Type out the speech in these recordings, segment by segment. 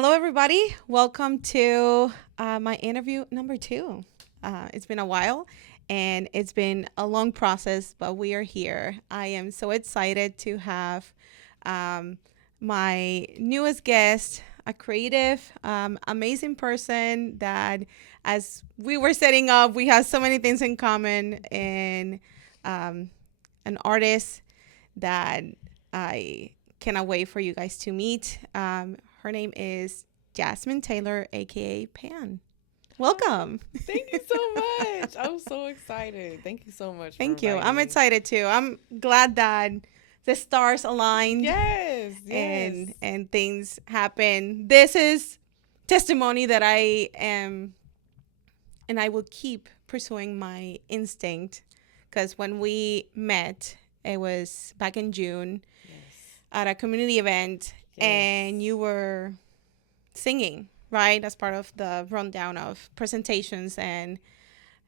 Hello, everybody. Welcome to my interview number two. It's been a while and it's been a long process, but we are here. I am so excited to have um, my newest guest, a creative, amazing person that, as we were setting up, we have so many things in common, and an artist that I cannot wait for you guys to meet. Her name is Jasmine Taylor, a.k.a. Pan. Welcome. Thank you so much. I'm so excited. Thank you so much for Thank you. inviting I'm me. excited too. I'm glad that the stars aligned Yes, yes. and things happen. This is testimony that I am, and I will keep pursuing my instinct, because when we met, it was back in June Yes. at a community event, and Yes. you were singing, right, as part of the rundown of presentations, and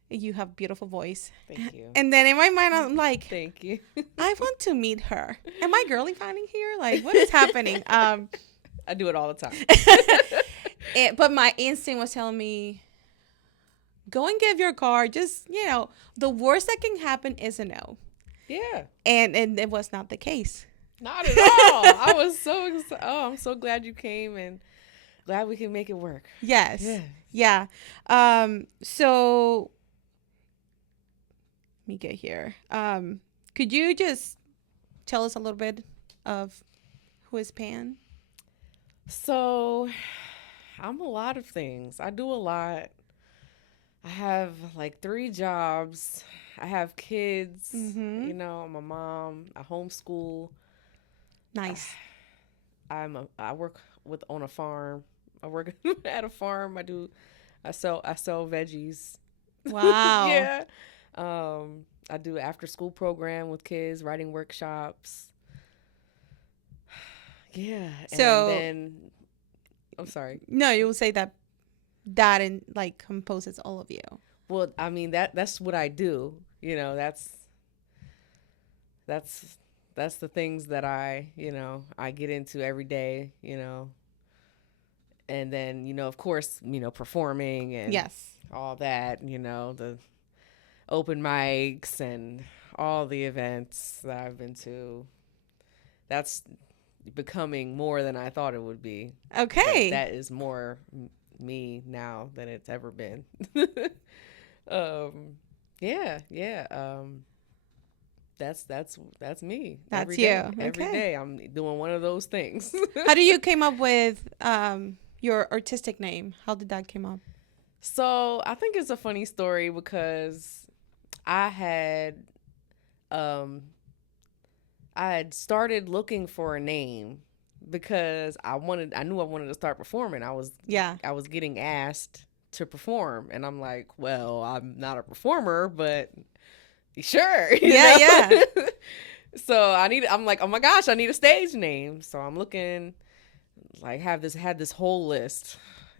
you have beautiful voice. Thank you. And then in my mind, I'm like, Thank you. I want to meet her. Am I girly finding here? Like, what is happening? I do it all the time. But my instinct was telling me, go and give your card. Just, the worst that can happen is a no. Yeah. And it was not the case. Not at all. I was so excited. Oh, I'm so glad you came and glad we can make it work. Yes. Yeah. Yeah. So let me get here. Could you just tell us a little bit of who is Pan? So, I'm a lot of things. I do a lot. I have like 3 jobs. I have kids. Mm-hmm. I'm a mom. I homeschool. Nice. I work on a farm. I work at a farm. I sell veggies. Wow. Yeah. I do after school program with kids, writing workshops. Yeah. And So, then I'm sorry. no, you will say that and like composes all of you. Well, I mean that's what I do. That's that's the things that I get into every day, and then of course performing and Yes. all that, the open mics and all the events that I've been to. That's becoming more than I thought it would be, but Okay. that is more me now than it's ever been. um yeah. That's me. That's Every you. day. Every Okay. day I'm doing one of those things. How do you came up with your artistic name? How did that come up? So I think it's a funny story because I had um I had started looking for a name because I knew I wanted to start performing. Yeah. I was getting asked to perform and I'm like, well, I'm not a performer, but sure, Yeah, yeah. So I'm like, oh my gosh, I need a stage name. So I'm looking, like, had this whole list.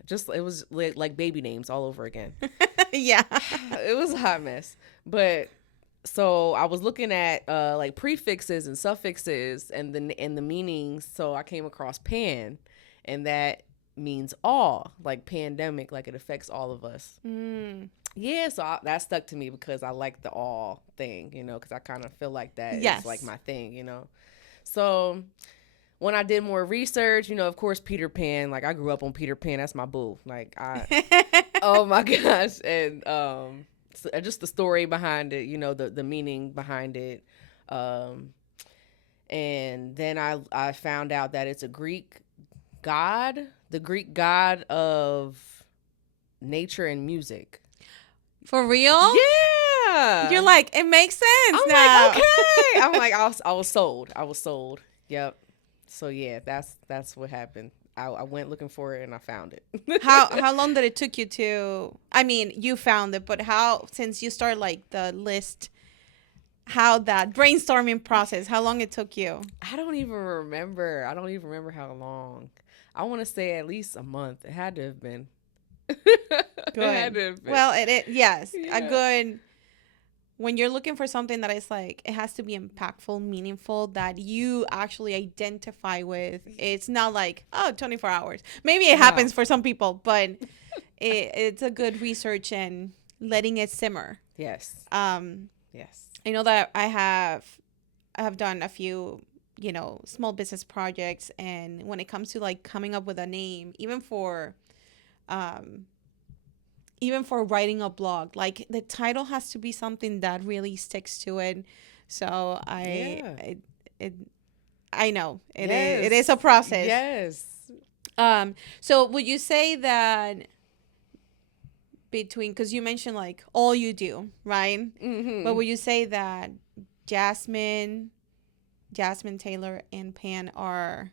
Just it was like baby names all over again. Yeah. It was a hot mess. But so I was looking at like prefixes and suffixes and the meanings. So I came across pan, and that means all, like pandemic, like it affects all of us. Mm. Yeah, so that stuck to me because I like the all thing, because I kind of feel like that is like Yes. my thing. So when I did more research, of course, Peter Pan, like I grew up on Peter Pan. That's my boo. Like oh my gosh. And just the story behind it, the meaning behind it. And then I found out that it's a Greek god, the Greek god of nature and music. For real? Yeah. You're like, it makes sense I'm now. like, okay. I'm like, I was sold. I was sold. Yep. So yeah, that's what happened. I went looking for it and I found it. How long did it took you to? I mean, you found it, but how, since you started like the list, how that brainstorming process, how long it took you? I don't even remember. I don't even remember how long. I want to say at least a month. It had to have been. It had Good. to have been. Well, it yes, a Yeah. good when you're looking for something that is like, it has to be impactful, meaningful, that you actually identify with. It's not like, oh, 24 hours. Maybe it happens for some people, but it's a good research and letting it simmer. Yes. Yes. I know that I have done a few, small business projects, and when it comes to like coming up with a name, even for writing a blog, like the title has to be something that really sticks to it. So I know it is a process. Yes. So would you say that because you mentioned like all you do, right? Mm-hmm. But would you say that Jasmine Taylor and Pan are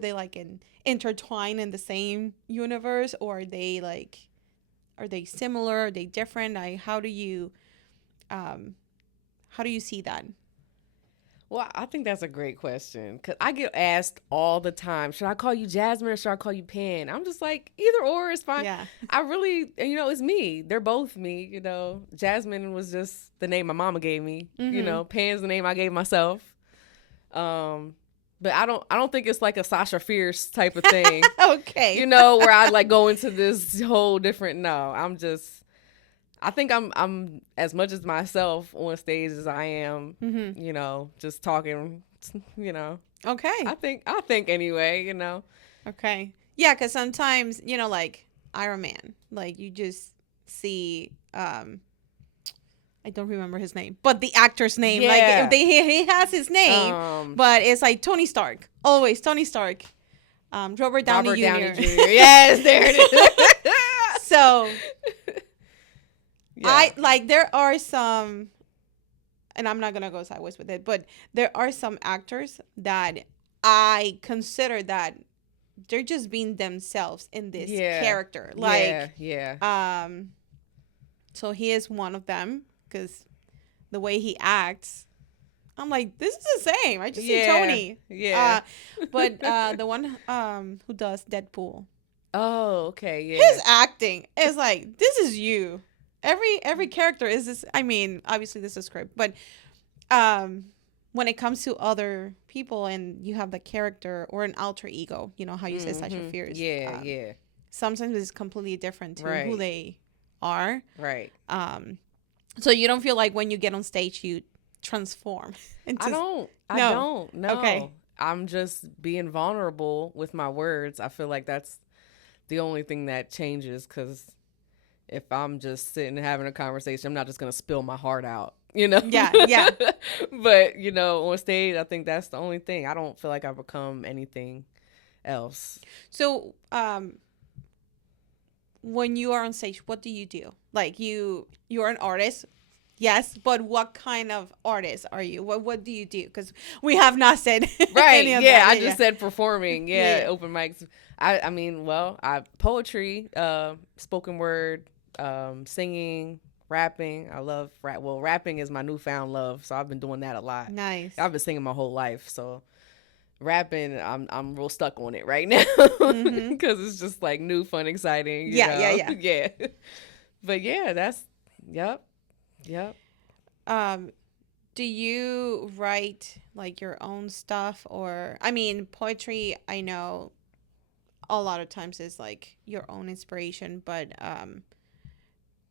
they like intertwined in the same universe, or are they similar? Are they different? How do you see that? Well, I think that's a great question because I get asked all the time, should I call you Jasmine or should I call you Pan? I'm just like, either or is fine. Yeah. I really, it's me. They're both me, Jasmine was just the name my mama gave me, Pan's the name I gave myself. But I don't think it's like a Sasha Fierce type of thing. Okay. Where I like go into this whole different, no, I think I'm as much as myself on stage as I am, just talking, Okay. I think anyway, Okay. Yeah, because sometimes, like Iron Man, like you just see, I don't remember his name, but the actor's name, yeah. like he has his name, but it's like Tony Stark, always Tony Stark, Robert Downey Jr. Yes, there it is. So. Yeah. There are some, and I'm not going to go sideways with it, but there are some actors that I consider that they're just being themselves in this character. So he is one of them because the way he acts, I'm like, this is the same. I just see Tony. Yeah. But the one who does Deadpool. Oh, okay. Yeah. His acting is like, this is you. Every character is this. I mean, obviously this is script, but when it comes to other people and you have the character or an alter ego, how you say Sasha Fierce. Yeah. Sometimes it's completely different to who they are. Right. So you don't feel like when you get on stage you transform. I don't. No. Okay. I'm just being vulnerable with my words. I feel like that's the only thing that changes because if I'm just sitting and having a conversation, I'm not just going to spill my heart out, Yeah. But, on stage, I think that's the only thing. I don't feel like I've become anything else. So, when you are on stage, what do you do? Like you're an artist. Yes, but what kind of artist are you? What do you do? Because we have not said right. Any of yeah, that. I just said performing. Yeah, open mics. I mean, I poetry, spoken word, singing, rapping. I love rap. Well, rapping is my newfound love, so I've been doing that a lot. Nice. I've been singing my whole life, so rapping, I'm real stuck on it right now because it's just like new, fun, exciting. Yeah. But yeah, that's yep. Do you write like your own stuff, or I mean, poetry? I know a lot of times is like your own inspiration, but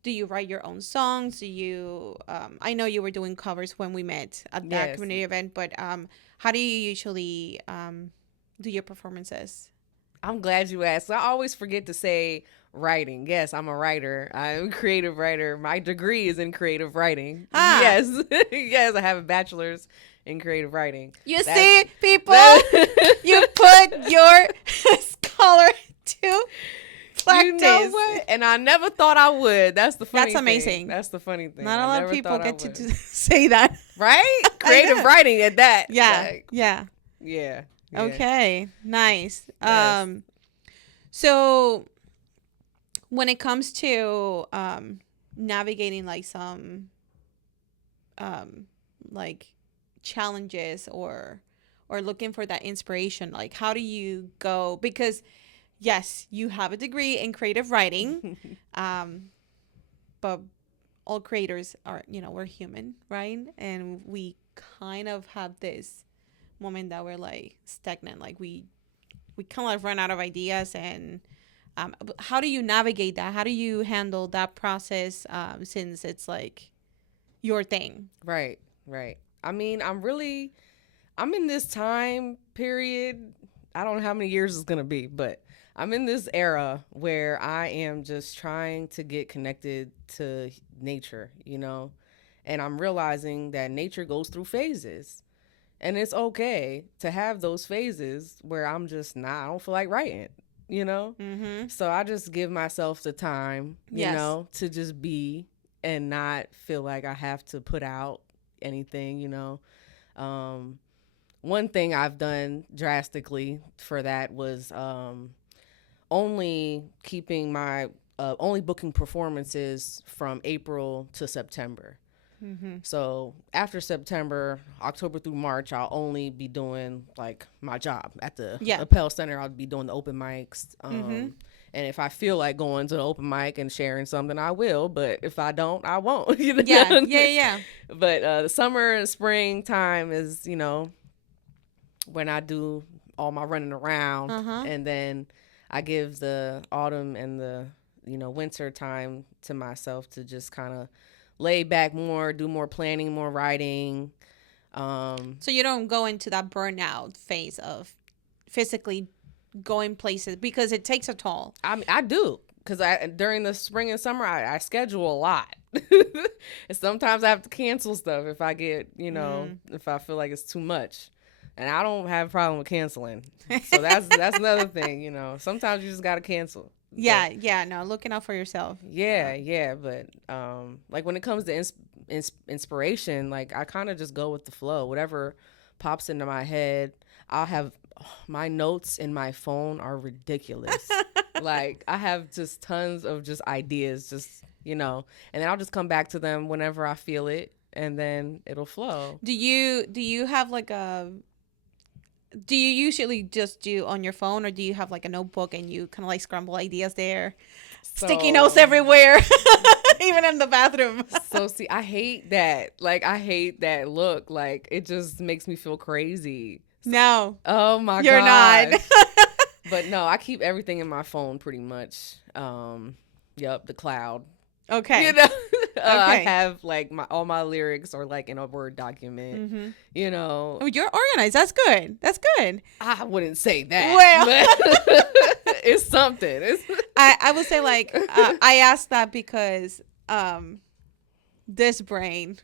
do you write your own songs? Do you? I know you were doing covers when we met at that community event, but how do you usually do your performances? I'm glad you asked. I always forget to say writing. Yes, I'm a writer. I'm a creative writer. My degree is in creative writing. Yes. Yes, I have a bachelor's in creative writing. See, people, you put your scholar to practice. You know what? And I never thought I would. That's the funny thing. That's amazing. That's the funny thing. Not a lot of people get to say that. Right? Creative writing at that. Yeah. Yeah. Okay. Nice. Yes. So when it comes to navigating like some like challenges or looking for that inspiration, like how do you go? Because yes, you have a degree in creative writing, but all creators are, we're human, right? And we kind of have this moment that we're like stagnant, like we kind of run out of ideas. And how do you navigate that? How do you handle that process, since it's like your thing? Right, right. I mean, I'm in this time period. I don't know how many years it's going to be, but I'm in this era where I am just trying to get connected to nature, and I'm realizing that nature goes through phases. And it's okay to have those phases where I'm just I don't feel like writing, Mm-hmm. So I just give myself the time, Yes. to just be and not feel like I have to put out anything. Um, One thing I've done drastically for that was only keeping my only booking performances from April to September. Mm-hmm. So after September, October through March, I'll only be doing like my job at the Yeah. Appel Center. I'll be doing the open mics. Mm-hmm. And if I feel like going to the open mic and sharing something, I will. But if I don't, I won't. Yeah. Yeah. Yeah. But the summer and spring time is, when I do all my running around. Uh-huh. And then I give the autumn and the, winter time to myself to just kind of lay back more, do more planning, more writing. So you don't go into that burnout phase of physically going places, because it takes a toll. I do, because during the spring and summer I schedule a lot. And sometimes I have to cancel stuff if I get, if I feel like it's too much. And I don't have a problem with canceling. So that's another thing, Sometimes you just got to cancel. Yeah, yeah, no, looking out for yourself. Yeah, but like when it comes to inspiration, like I kind of just go with the flow. Whatever pops into my head, I'll have my notes in my phone are ridiculous. Like I have just tons of just ideas, and then I'll just come back to them whenever I feel it, and then it'll flow. Do you have like do you usually just do on your phone, or do you have like a notebook and you kind of like scramble ideas there? Sticky notes everywhere, even in the bathroom. So see, I hate that. Like I hate that look. Like it just makes me feel crazy. No. Oh my god. You're not. But no, I keep everything in my phone pretty much. Yep, the cloud. Okay. I have like all my lyrics are like in a Word document. Mm-hmm. Oh, you're organized. That's good. That's good. I wouldn't say that. Well, but it's something. I would say like I asked that because this brain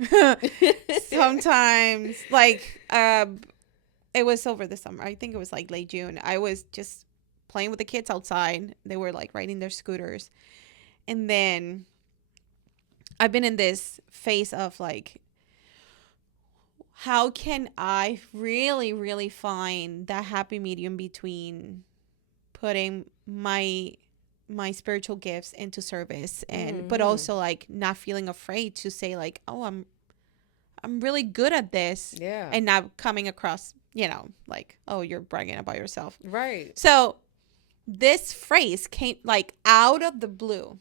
sometimes like it was over the summer. I think it was like late June. I was just playing with the kids outside. They were like riding their scooters, and then I've been in this phase of like, how can I really, really find that happy medium between putting my spiritual gifts into service, and but also like not feeling afraid to say like, oh, I'm really good at this, and not coming across, like, oh, you're bragging about yourself, right? So this phrase came like out of the blue.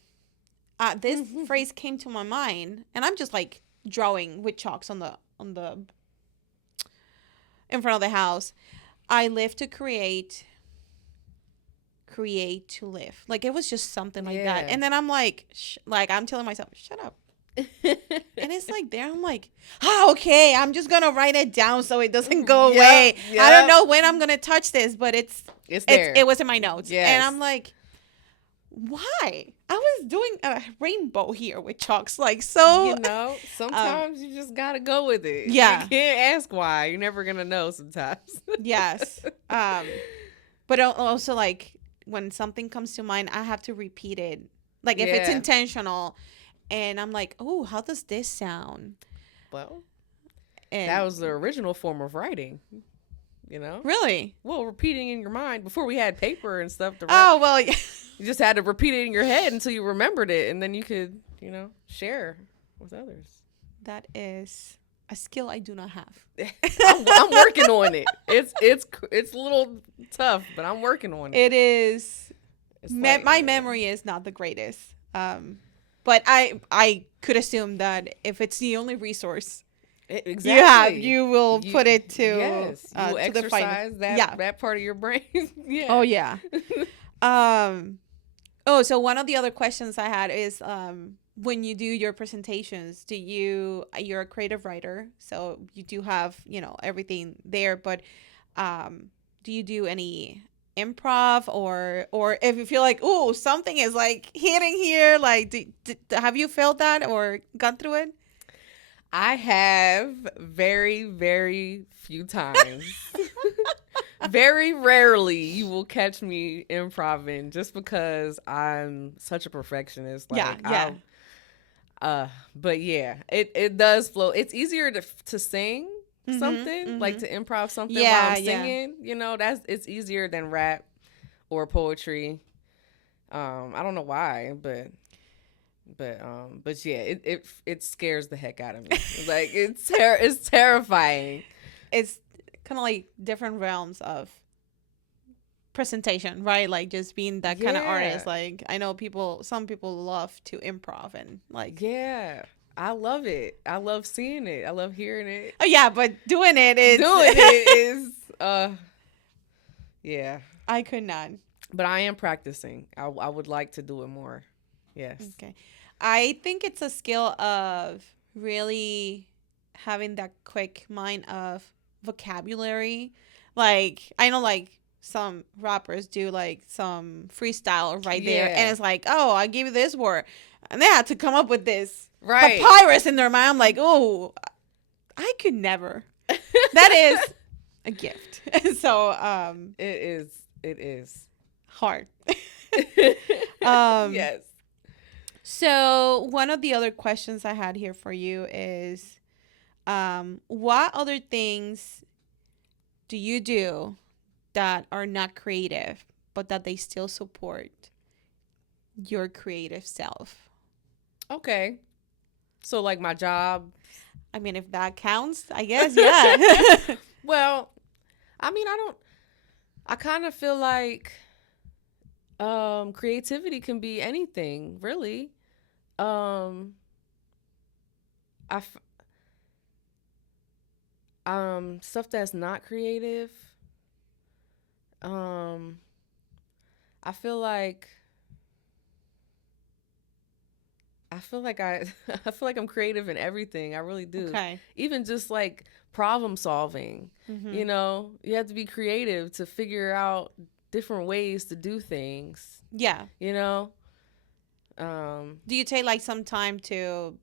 This phrase came to my mind, and I'm just like drawing with chalks on the in front of the house. I live to create to live. Like it was just something like that. And then I'm like, like I'm telling myself, shut up. And it's like there, I'm like, okay, I'm just gonna write it down so it doesn't go away. Yep. I don't know when I'm gonna touch this, but it's there. It was in my notes. Yes. And I'm like, why? I was doing a rainbow here with chalks, like, so sometimes you just gotta go with it. Yeah, you can't ask why. You're never gonna know sometimes. Yes. But also like when something comes to mind, I have to repeat it, like if it's intentional, and I'm like, oh, how does this sound? Well, and that was the original form of writing. Really? Well, repeating in your mind before we had paper and stuff to write. Oh, well, yeah. You just had to repeat it in your head until you remembered it, and then you could, share with others. That is a skill I do not have. I'm working on it. It's a little tough, but I'm working on it. It is. My memory is not the greatest. But I could assume that if it's the only resource Exactly. you will put it Yes, you will to the final. exercise Yeah. that part of your brain. Oh Yeah. yeah. Um. Oh, so one of the other questions I had is when you do your presentations, you're a creative writer, so you do have, everything there, but do you do any improv or if you feel like, oh, something is like hitting here, like have you felt that or gone through it? I have very, very few times. Very rarely you will catch me improvising just because I'm such a perfectionist. Yeah, Like yeah. but yeah, it does flow. It's easier to sing something, like Mm-hmm. to improv something while I'm Yeah, yeah. singing, it's easier than rap or poetry. I don't know why, but yeah, it scares the heck out of me. Like it's terrifying. It's kind of like different realms of presentation, right? Like just being that kind of Yeah. artist. Like I know some people love to improv and like, Yeah. I love it. I love seeing it. I love hearing it. oh yeah, but doing it, it's Doing it is yeah. I could not. But I am practicing. I would like to do it more. Yes. Okay, I think it's a skill of really having that quick mind of vocabulary. Like I know, like some rappers do like some freestyle right there, and Yeah. it's like, oh, I give you this word, and they had to come up with this Right. papyrus in their mind. I'm like, oh, I could never. That is a gift. So It is. It is. hard. um Yes. so one of the other questions I had here for you is what other things do you do that are not creative but that they still support your creative self? Okay. So like my job. I mean, if that counts, I guess, yeah. Well, I mean, I kind of feel like creativity can be anything, really. Um I f- stuff that's not creative. Um I feel like I I feel like I'm creative in everything. I really do. Okay. Even just like problem solving. Mm-hmm. You have to be creative to figure out different ways to do things, Yeah. you know? Um Do you take like some time to,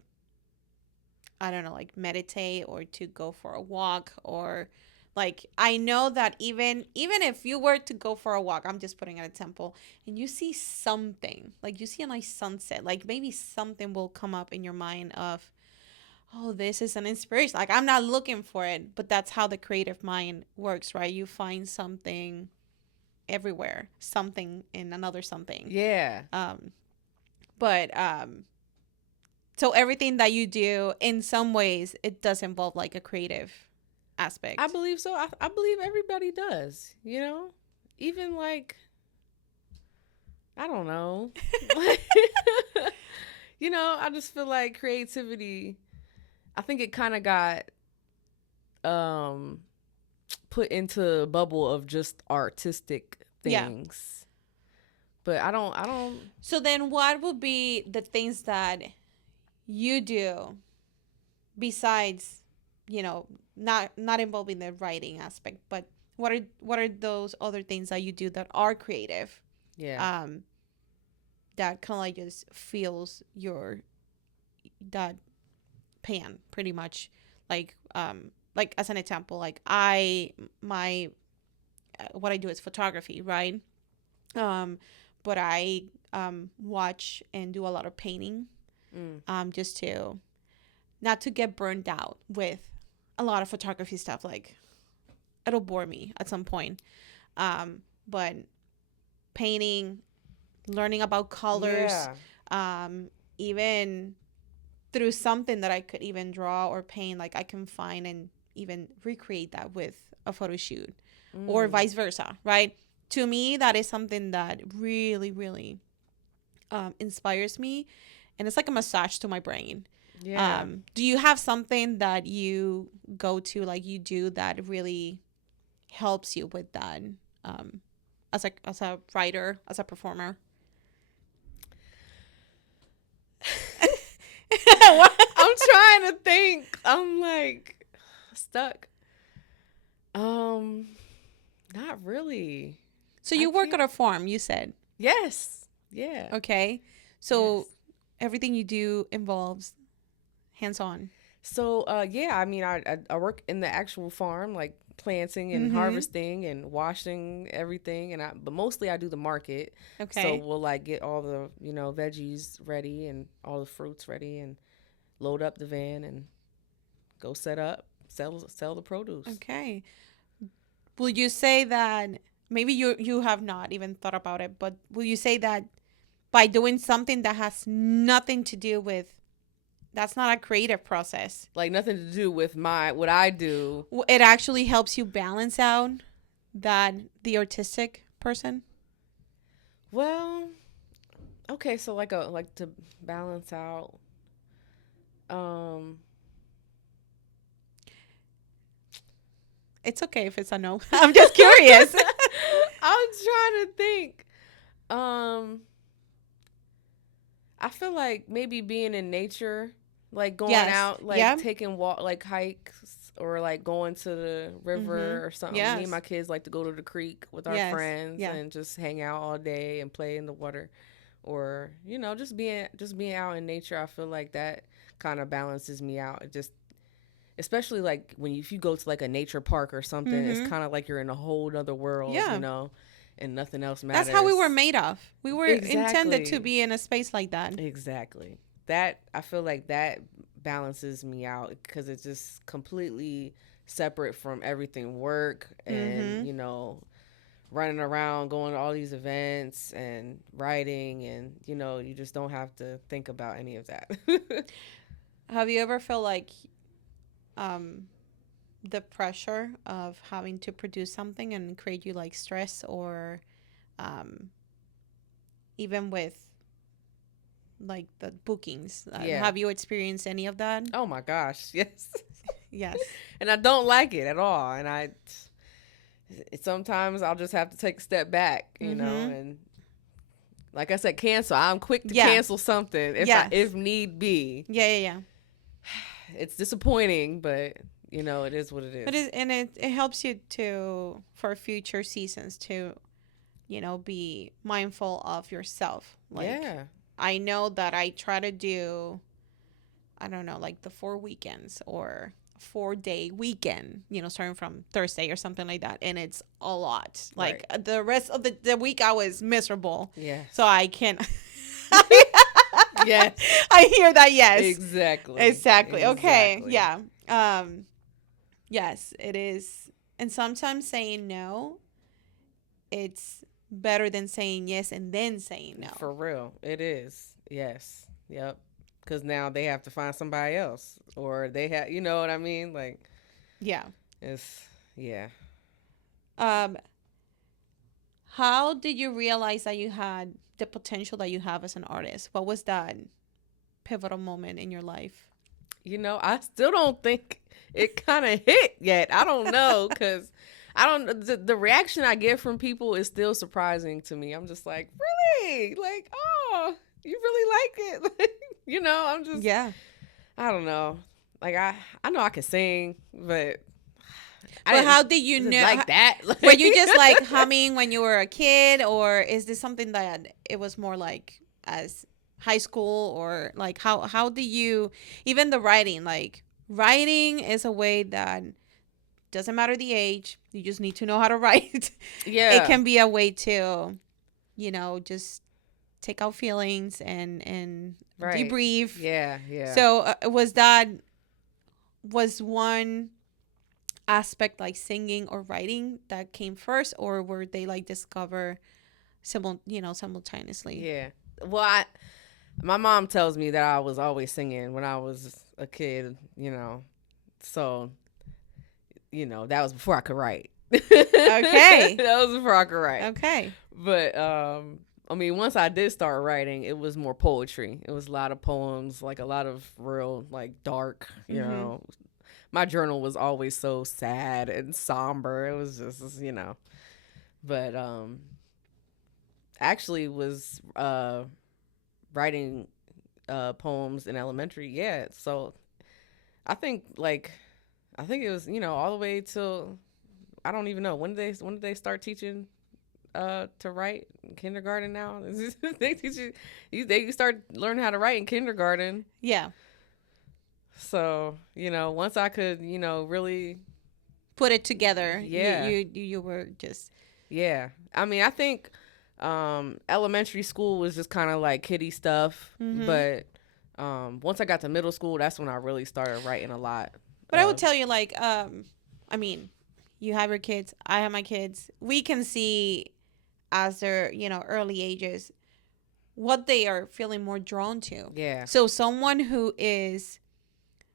I don't know, like meditate or to go for a walk or like I know that even if you were to go for a walk, I'm just putting an example, and you see something, like you see a nice sunset, like maybe something will come up in your mind of, oh, this is an inspiration. Like I'm not looking for it, but that's how the creative mind works, right? You find something everywhere, something in another something. yeah. But so everything that you do in some ways it does involve like a creative I aspect. believe so. I believe everybody does, Even like I don't know. I just feel like creativity, I think it kind of got um put into a bubble of just artistic Yeah. things. But I don't So then what would be the things that you do besides, not involving the writing aspect, but what are those other things that you do that are creative? yeah. Um that kind of like just feels your that pan pretty much like as an example, like I my what I do is photography, right? um but I watch and do a lot of painting, Mm. just to not to get burned out with a lot of photography stuff. Like it'll bore me at some point. But painting, learning about colors, Yeah. even through something that I could even draw or paint, like I can find and even recreate that with a photo shoot or Mm. vice versa, right? To me, that is something that really, really inspires me and it's like a massage to my brain. Yeah. Do you have something that you go to, like you do, that really helps you with that, as a writer, as a performer? I'm trying to think. I'm like stuck. Um, Not really. So I you work at can't. a farm, you said. Yes. Yeah. Okay. Yes. So everything you do involves hands-on. So, yeah, I mean, I work in the actual farm, like planting and Mm-hmm. harvesting and washing everything, but mostly I do the market. So Okay. we'll like get all the veggies ready and all the fruits ready and load up the van and go set up, sell the produce. Okay. Will you say that maybe you have not even thought about it, but will you say that by doing something that has nothing to do with, that's not a creative process, Like nothing to do with what I do. it actually helps you balance out that the artistic person? Well, okay, so like to balance out. Um, It's okay if it's a no. I'm just curious. I'm trying to think. Um, I feel like maybe being in nature, like going Yes. out, like Yeah. taking walk, like hikes, or like going to the Mm-hmm. river or something. Me and my Yes. kids like to go to the creek with our Yes. friends Yeah. and just hang out all day and play in the water, or just being out in nature. I feel like that kind of balances me out. It just especially like if you go to like a nature park or something, it's Mm-hmm. kind of like you're in a whole other world, Yeah. and nothing else That's how we were matters. made of. We were intended to Exactly. be in a space like that. Exactly. That I feel like that balances me out because it's just completely separate from everything work and Mm-hmm. running around going to all these events and writing and you just don't have to think about any of that. Have you ever felt like um the pressure of having to produce something and create you like stress, or um even with like the bookings? Yeah. Have you experienced any of that? Oh my gosh. Yes. Yes. And I don't like it at all. And sometimes I'll just have to take a step back, Mm-hmm. and like I said, cancel. I'm quick to Yeah. cancel something Yes. if need be. Yeah, yeah, yeah. It's disappointing, but it is what it But is. it helps you to, for future seasons, to be mindful of yourself. Like, Yeah. I know that I try to do, I don't know, like the 4 weekends or 4 day weekend, starting from Thursday or something like that. And it's a lot. Like Right. the rest of the week, I was miserable. Yeah. So I can't. Yes. I hear that. Yes. Exactly. Exactly. Okay. Exactly. Yeah. Yes, it is. And sometimes saying no, it's better than saying yes and then saying no. For real. It is. Yes. Yep. Because now they have to find somebody else, or they have, you know what I mean? Like, Yeah. it's, yeah. Um, how did you realize that you had the potential that you have as an artist? What was that pivotal moment in your life? I still don't think it kind of hit yet. I don't know, because I don't, the reaction I get from people is still surprising to me. I'm just like, really? Like, oh, you really like it? I'm just, Yeah. I don't know. Like, I know I can sing, but I But didn't how did you know? like that. Were you just like humming when you were a kid, or is this something that it was more like as high school, or like how do you, even the writing, like writing is a way that doesn't matter the age, you just need to know how to write. It Yeah. can be a way to, just take out feelings and Right. debrief. Yeah. Yeah. So was one aspect like singing or writing that came first, or were they like discover simultaneously? Yeah. Well, my mom tells me that I was always singing when I was a kid. So that was before I could write. Okay. That was before I could write. Okay. But I mean, once I did start writing, it was more poetry. It was a lot of poems, like a lot of real, like dark, you know. My journal was always so sad and somber. It was just, you know. But actually was writing poems in elementary. Yeah. So I think it was, you know, all the way till I don't even know when did they start teaching to write in kindergarten now? They teach you start learning how to write in kindergarten. Yeah. So, you know, once I could, you know, really put it together. Yeah. You were just Yeah. I mean, I think elementary school was just kind of like kiddie stuff, but once I got to middle school, that's when I really started writing a lot. But I would tell you, like, I mean, you have your kids, I have my kids. We can see as they're, you know, early ages, what they are feeling more drawn to. Yeah. So someone who is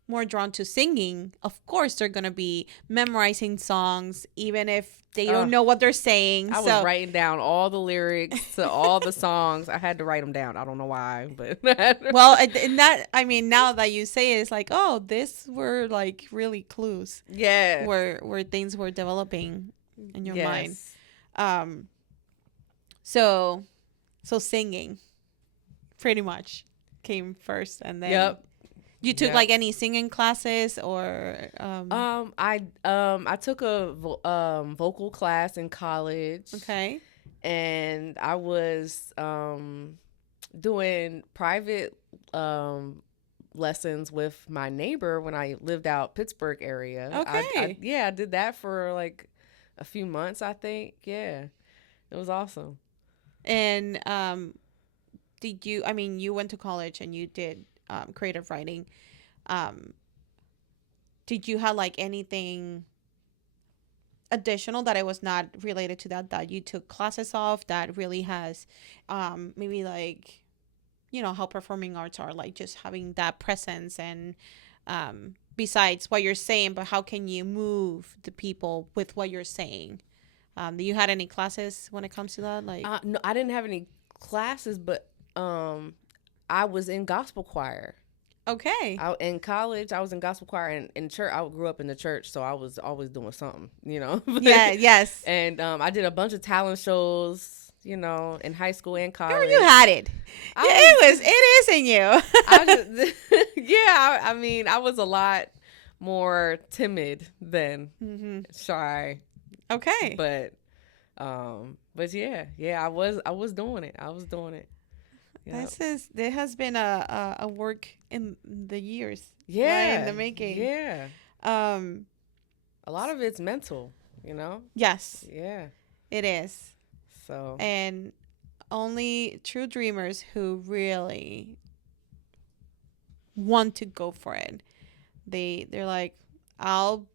more drawn to singing, of course they're gonna be memorizing songs, even if they don't know what they're saying. I was writing down all the lyrics to all the songs. I had to write them down. I don't know why, but well, and that, I mean, now that you say it, it's like, oh, this were like really clues. Yeah, where things were developing in your mind. So singing pretty much came first, and then you took like any singing classes or I took a vocal class in college. Okay. And I was doing private lessons with my neighbor when I lived out Pittsburgh area. Okay. I did that for like a few months, I think. Yeah. It was awesome. And did you, I mean, you went to college and you did creative writing. Did you have like anything additional that it was not related to that you took classes of that really has maybe like, you know, how performing arts are, like just having that presence and besides what you're saying, but how can you move the people with what you're saying? Do you had any classes when it comes to that? Like no, I didn't have any classes, but I was in gospel choir. Okay. In college, I was in gospel choir, and in church, I grew up in the church, so I was always doing something, you know. Yeah, yes. And I did a bunch of talent shows, you know, in high school and college. Girl, you had it. It is in you. I mean, I was a lot more timid than shy. Okay. But yeah, I was doing it. Yep. There has been a work in the years. Yeah. Right, in the making. Yeah. A lot of it's mental, you know? Yes. Yeah. It is. So. And only true dreamers who really want to go for it. They're like, I'll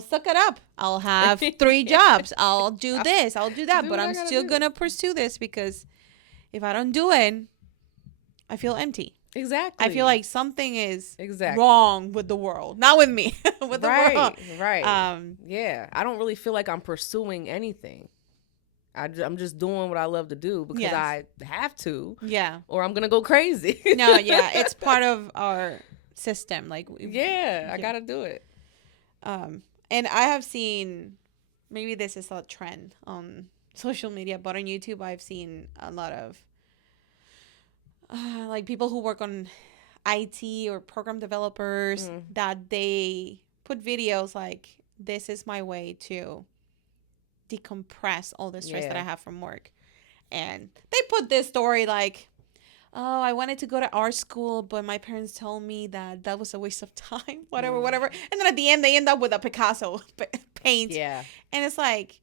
suck it up. I'll have 3 jobs. I'll do this. I'll do that. But I'm still gonna pursue this because if I don't do it, I feel empty. Exactly. I feel like something is wrong with the world. Not with me. With the world. Right. Yeah. I don't really feel like I'm pursuing anything. I'm just doing what I love to do because I have to. Yeah. Or I'm going to go crazy. No, yeah. It's part of our system. Like, I got to do it. And I have seen, maybe this is a trend on social media, but on YouTube, I've seen a lot of like people who work on IT or program developers that they put videos like, this is my way to decompress all the stress that I have from work. And they put this story like, oh, I wanted to go to art school, but my parents told me that was a waste of time, whatever. And then at the end, they end up with a Picasso paint. Yeah. And it's like,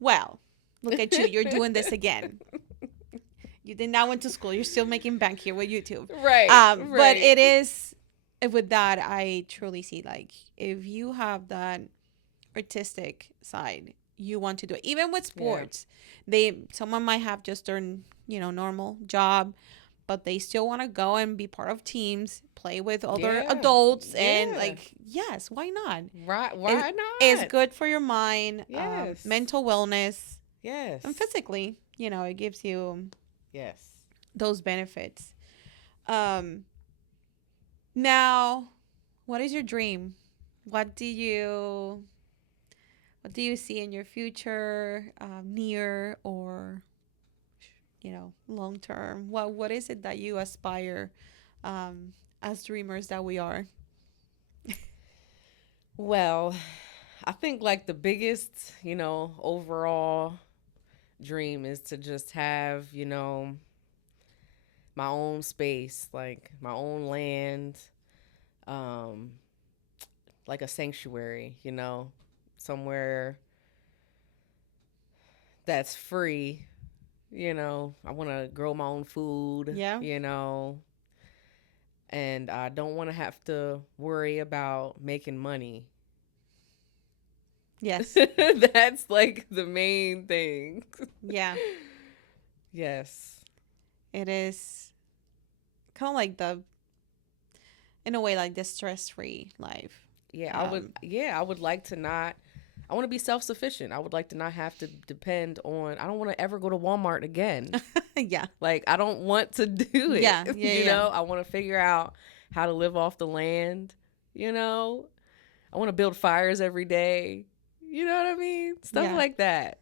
well, look at you. You're doing this again. You did not went to school. You're still making bank here with YouTube. Right. But it is, with that, I truly see, like, if you have that artistic side, you want to do it. Even with sports, someone might have just their, you know, normal job, but they still want to go and be part of teams, play with other adults, and like, yes, why not? Right? Why not? It's good for your mind, yes. Mental wellness, yes, and physically. You know, it gives you Yes. those benefits. Um, Now, what is your dream? What do you what do you see in your future, near or long term? What is it that you aspire, as dreamers that we are? Well, I think like the biggest, overall dream is to just have, my own space, like my own land, um, like a sanctuary, somewhere that's free. I want to grow my own food, Yeah. and I don't want to have to worry about making money. Yes. That's like the main thing. Yeah. Yes. It is kind of like in a way, like the stress-free life. Yeah, I would like to not I want to be self-sufficient. I would like to not have to depend on I don't want to ever go to Walmart again. Yeah. Like I don't want to do it. Yeah. Yeah. Yeah. I want to figure out how to live off the land, you know? I want to build fires every day. You know what I mean? Stuff Yeah. like that.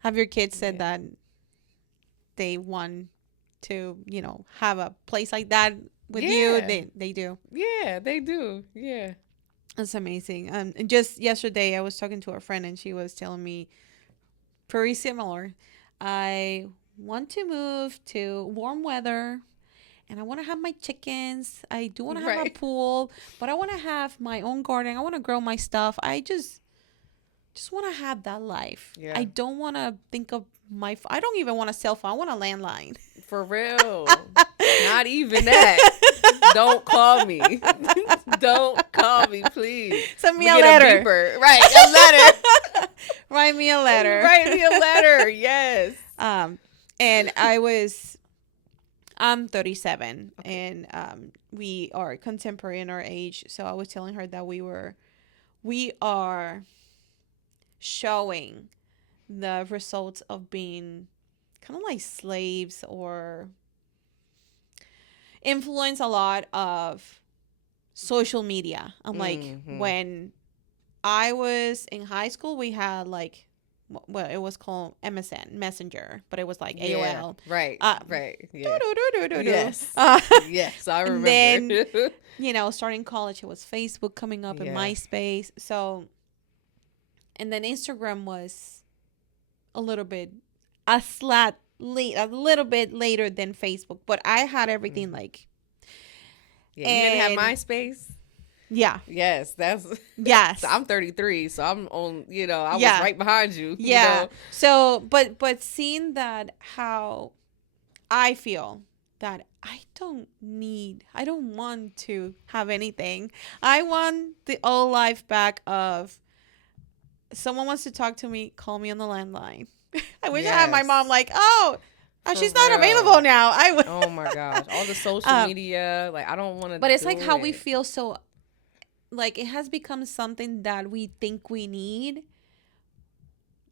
Have your kids said Yeah. that they want to, have a place like that with you? Yeah. They do. Yeah, they do. Yeah. That's amazing. And just yesterday, I was talking to a friend, and she was telling me pretty similar. I want to move to warm weather, and I want to have my chickens. I do want to have a Right. pool, but I want to have my own garden. I want to grow my stuff. I just want to have that life. Yeah. I don't want to think of I don't even want a cell phone. I want a landline. For real. Not even that. Don't call me. Don't call me, please. Send me We a get letter. beeper. Right, a letter. Write me a letter. Write me a letter. Yes. And I'm 37, and we are contemporary in our age. So I was telling her that we are showing the results of being kind of like slaves, or influence a lot of social media. I'm like, when I was in high school, we had like, well, it was called MSN Messenger, but it was like AOL. Right. Right. Yeah. Do-do-do-do-do-do. Yes. Yes, I remember. And then, starting college, it was Facebook coming up and Yeah. MySpace. So, and then Instagram was a little bit, a little bit later than Facebook, but I had everything like. Yeah, you didn't And- have MySpace? Yeah. Yes, that's Yes. So I'm 33, so I'm on, I Yeah. was right behind you. Yeah. So, but seeing that, how I feel that I don't want to have anything. I want the old life back of someone wants to talk to me, call me on the landline. I wish I had my Yes. mom like, For she's not real. available now. I would. Oh my gosh, all the social media, like I don't want to. But it's like how we feel, so like it has become something that we think we need.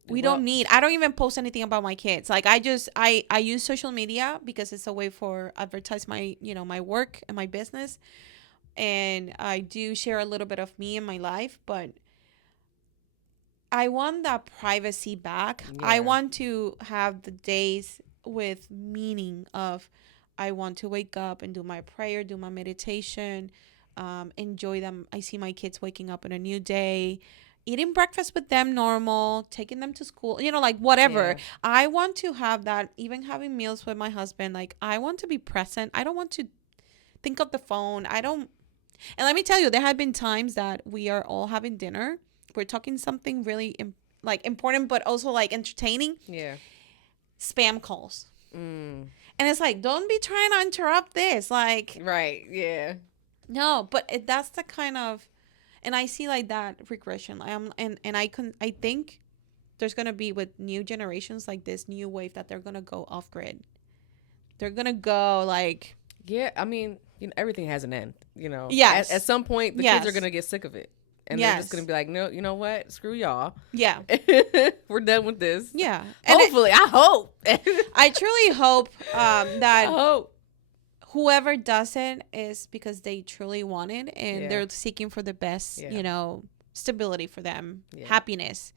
We Well- don't need. I don't even post anything about my kids. Like I use social media because it's a way for advertise my my work and my business, and I do share a little bit of me and my life, but I want that privacy back. I Yeah. want to have the days with meaning of I want to wake up and do my prayer, do my meditation, enjoy them. I see my kids waking up in a new day, eating breakfast with them normal, taking them to school, like whatever. Yeah. I want to have that, even having meals with my husband. Like, I want to be present. I don't want to think of the phone. And let me tell you, there have been times that we are all having dinner. We're talking something really important, but also like entertaining. Yeah. Spam calls. Mm. And it's like, don't be trying to interrupt this. Like, Right. Yeah. no, but that's the kind of, and I see like that regression. I think there's gonna be, with new generations, like this new wave that they're gonna go off grid. They're gonna go like, Yeah. I mean, everything has an end. Yes. At some point, the kids are gonna get sick of it. and they're just gonna be like, no, you know what? Screw y'all. Yeah. We're done with this. Yeah. Hopefully, I hope. I truly hope that I hope whoever does it is because they truly want it and Yeah. they're seeking for the best, Yeah. you know, stability for them, Yeah. happiness.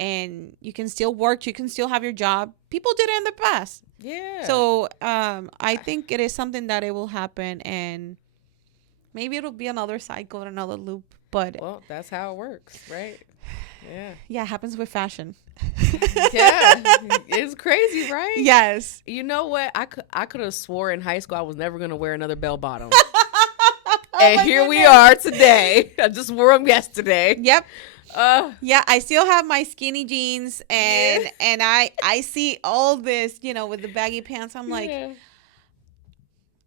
And you can still work, you can still have your job. People did it in the past. Yeah. So I think it is something that it will happen, and maybe it'll be another cycle, another loop. But Well, that's how it works, right? Yeah. yeah, it happens with fashion. Yeah. It's crazy, right? Yes. You know what? I could have swore in high school I was never gonna wear another bell bottom. And here we are today. I just wore them yesterday. Yep. Yeah, I still have my skinny jeans, and I see all this, you know, with the baggy pants. I'm like,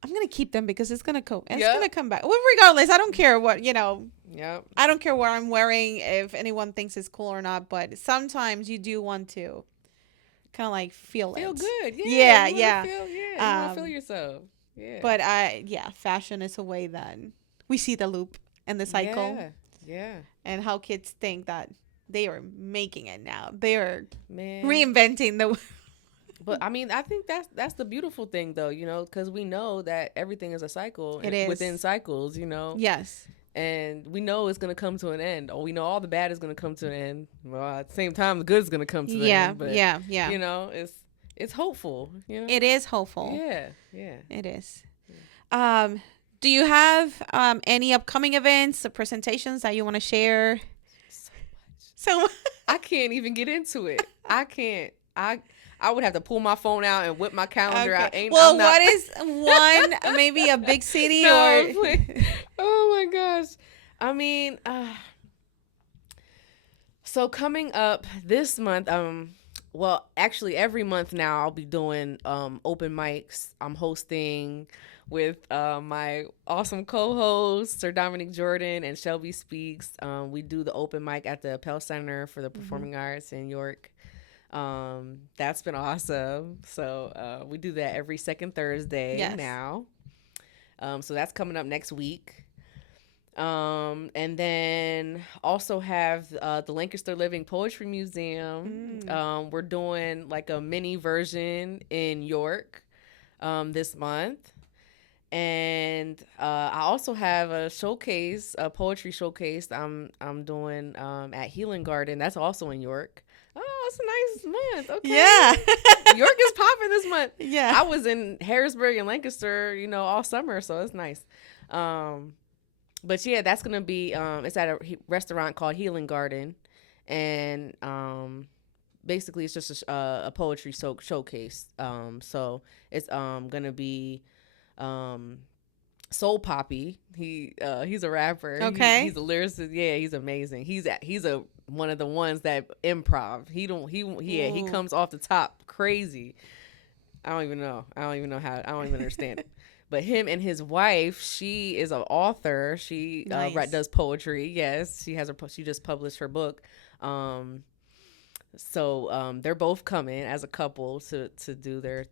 I'm gonna keep them because it's gonna come. It's gonna come back. Well, regardless, I don't care what, you know. Yep. I don't care what I'm wearing, if anyone thinks it's cool or not. But sometimes you do want to kind of like feel Feel it. good. Yeah. You want to feel yourself. Yeah. But fashion is a way that we see the loop and the cycle. Yeah. And how kids think that they are making it now. They are Man. reinventing the. But I mean, I think that's the beautiful thing, though, you know, because we know that everything is a cycle. It is within cycles, you know. Yes. And we know it's gonna come to an end, or we know all the bad is gonna come to an end. Well, at the same time, the good is gonna come to the end. But, yeah. You know, it's hopeful. You know, it is hopeful. Yeah. It is. Do you have any upcoming events or presentations that you want to share? So much. I can't even get into it. I can't. I would have to pull my phone out and whip my calendar out. What is one, maybe a big city or? Oh my gosh. I mean, so coming up this month, well, actually every month now I'll be doing open mics. I'm hosting with my awesome co-hosts, Sir Dominic Jordan and Shelby Speaks. We do the open mic at the Appel Center for the Performing Arts in York. That's been awesome. So we do that every second Thursday now. So that's coming up next week. And then also have the Lancaster Living Poetry Museum. We're doing like a mini version in York this month. And I also have a showcase, a poetry showcase I'm doing at Healing Garden. That's also in York. Oh, it's a nice month. Okay. Yeah. York is popping this month. Yeah. I was in Harrisburg and Lancaster, you know, all summer, so it's nice. But yeah, that's gonna be it's at a restaurant called Healing Garden, and basically it's just a poetry showcase. So it's gonna be Soul Poppy. He's a rapper. Okay. He's a lyricist. Yeah, he's amazing. He's a one of the ones that improv. He comes off the top crazy. I don't even know how. I don't even understand it. But him and his wife, she is an author. She does poetry. Yes, she just published her book. So they're both coming as a couple to do their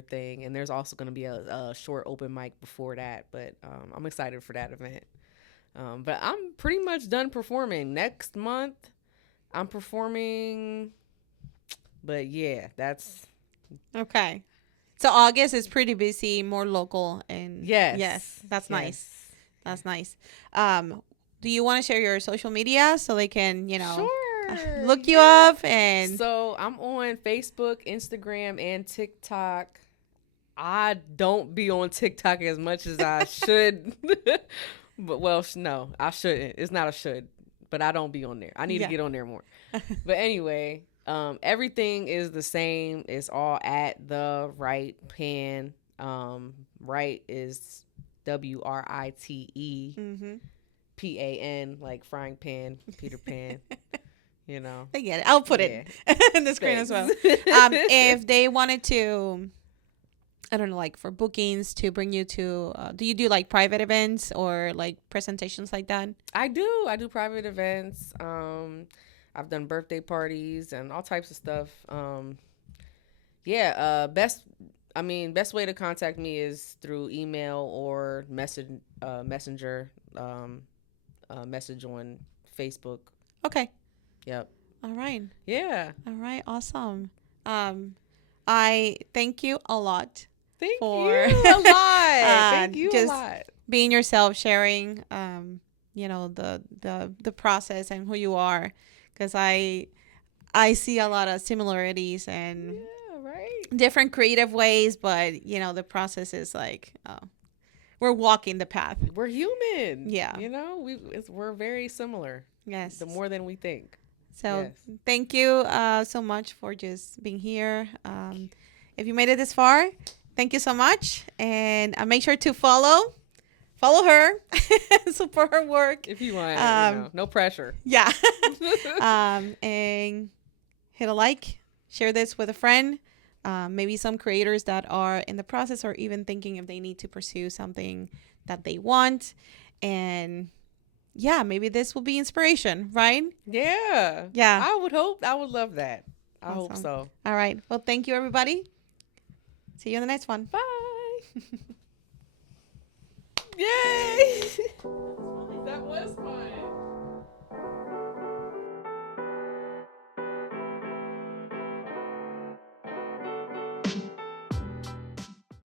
thing, and there's also going to be a short open mic before that. But I'm excited for that event. But I'm pretty much done performing. Next month, I'm performing. But yeah, that's okay. So August is pretty busy, more local, and yes, that's nice. That's nice. Do you want to share your social media so they can, you know, look you up? And so I'm on Facebook, Instagram, and TikTok. I don't be on TikTok as much as I should, but no, I shouldn't. It's not a should, but I don't be on there. I need to get on there more. But anyway. Everything is the same. It's all at the Right Pan. Right is WRITE PAN, like frying pan, Peter Pan. You know, they get it. I'll put it in the screen as well. If they wanted to, I don't know, like for bookings to bring you to, do you do like private events or like presentations like that? I do private events. I've done birthday parties and all types of stuff. Best way to contact me is through email or messenger, message on Facebook. Okay. Yep. All right. Yeah. All right. Awesome. I thank you a lot Thank you for a lot. Thank you a just lot. being yourself, sharing, the process and who you are, because I see a lot of similarities and Yeah, right. different creative ways, but the process is like we're walking the path. We're human. Yeah. We're very similar. Yes. The more than we think. So Yes. thank you so much for just being here. If you made it this far, thank you so much, and make sure to follow her, support her work. If you want, no pressure. Yeah. And hit a like, share this with a friend. Maybe some creators that are in the process or even thinking if they need to pursue something that they want. And yeah, maybe this will be inspiration, right? Yeah. Yeah. I would love that. I hope Awesome. so. All right. Well, thank you, everybody. See you in the next one. Bye. Yay. That was fun.